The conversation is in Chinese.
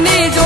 你